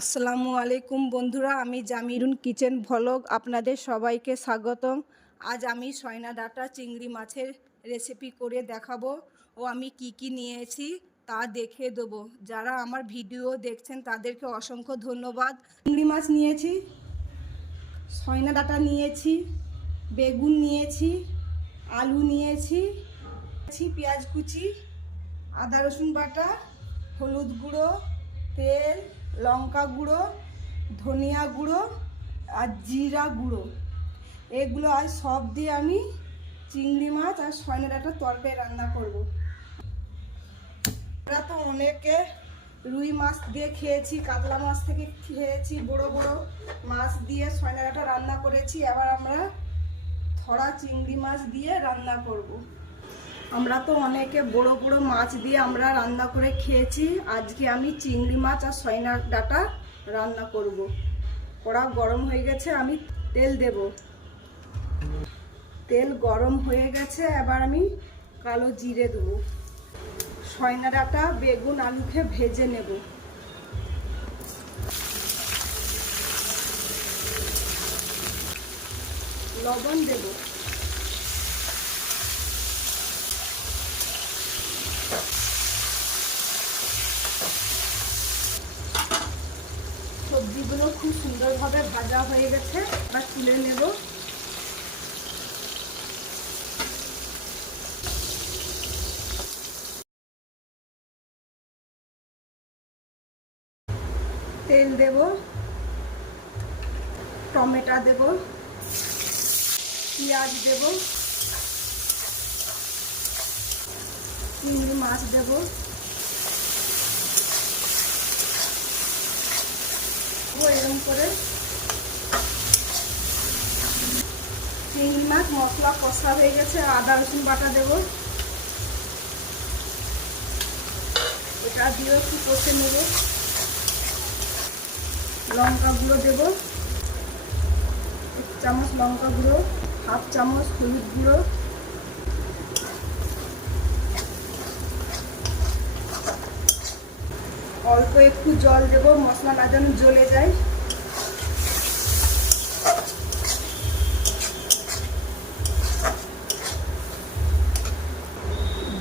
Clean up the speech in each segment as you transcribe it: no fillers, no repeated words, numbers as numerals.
আসসালামু আলাইকুম বন্ধুরা, আমি জামিরুন কিচেন ভ্লগ আপনাদের সবাইকে স্বাগতম। আজ আমি সয়না ডাঁটা চিংড়ি মাছের রেসিপি করে দেখাবো ও আমি কি নিয়েছি তা দেখিয়ে দেবো। যারা আমার ভিডিও দেখছেন তাদেরকে অসংখ্য ধন্যবাদ। চিংড়ি মাছ নিয়েছি, সয়না ডাঁটা নিয়েছি, বেগুন নিয়েছি, আলু নিয়েছি, পেঁয়াজ কুচি, আদা রসুন বাটা, হলুদ গুঁড়ো, তেল, লঙ্কা গুঁড়ো, ধনিয়া গুঁড়ো আর জিরা গুঁড়ো। এগুলো আজ সব দিয়ে আমি চিংড়ি মাছ আর সয়না ডাঁটার তরকারি রান্না করব। আমরা তো অনেকে রুই মাছ দিয়ে খেয়েছি, কাতলা মাছ থেকে খেয়েছি, বড় বড় মাছ দিয়ে সয়না ডাঁটা রান্না করেছি। এবার আমরা থরা চিংড়ি মাছ দিয়ে রান্না করব। আমরা তো অনেকে বড় বড় মাছ দিয়ে আমরা রান্না করে খেয়েছি। আজকে আমি চিংড়ি মাছ আর সয়না ডাঁটা রান্না করব। কড়া গরম হয়ে গেছে, আমি তেল দেব। তেল গরম হয়ে গেছে, এবার আমি কালো জিরে দেব। সয়না ডাঁটা, বেগুন, আলুকে ভেজে নেব। লবণ দেব। সবজিগুলো খুব সুন্দরভাবে ভাজা হয়ে গেছে, এবার তুলে নেব। তেল দেব, টমেটো দেব, পেঁয়াজ দেব, চিংড়ি মাছ দেব, এরকম করে চিংড়ি মাছ মশলা কষা হয়ে গেছে, আদা রসুন বাটা দেব। এটা দিয়ে একটু কষে নেব। লঙ্কা গুঁড়ো দেব, 1 চামচ লঙ্কা গুঁড়ো, 1/2 চামচ হলুদ গুঁড়ো, অল্প একটু জল দেব, মশলা যেন জ্বলে যায়।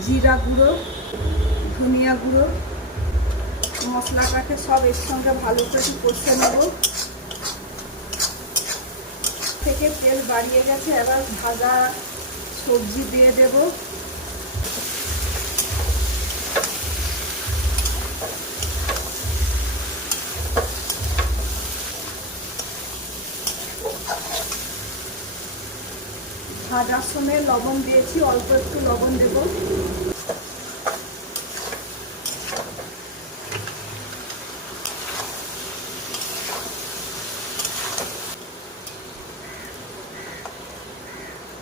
জিরা গুঁড়ো, ধনিয়া গুঁড়ো, মশলাটাকে সব এর সঙ্গে ভালো করে কষে নেব। থেকে তেল বাড়িয়ে গেছে, এবার ভাজা সবজি দিয়ে দেব। ভাজার সময় লবণ দিয়েছি, অল্প একটু লবণ দেব।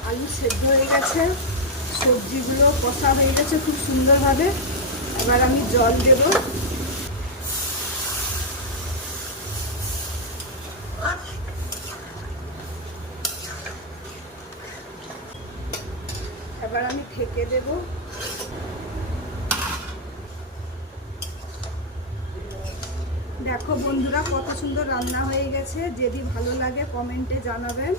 আলু সেদ্ধ হয়ে গেছে, সবজিগুলো কষা হয়ে গেছে খুব সুন্দরভাবে। এবার আমি জল দেব। এবার আমি ঢেকে দেব। দেখো বন্ধুরা, কত সুন্দর রান্না হয়ে গেছে। যদি ভালো লাগে কমেন্টে জানাবেন।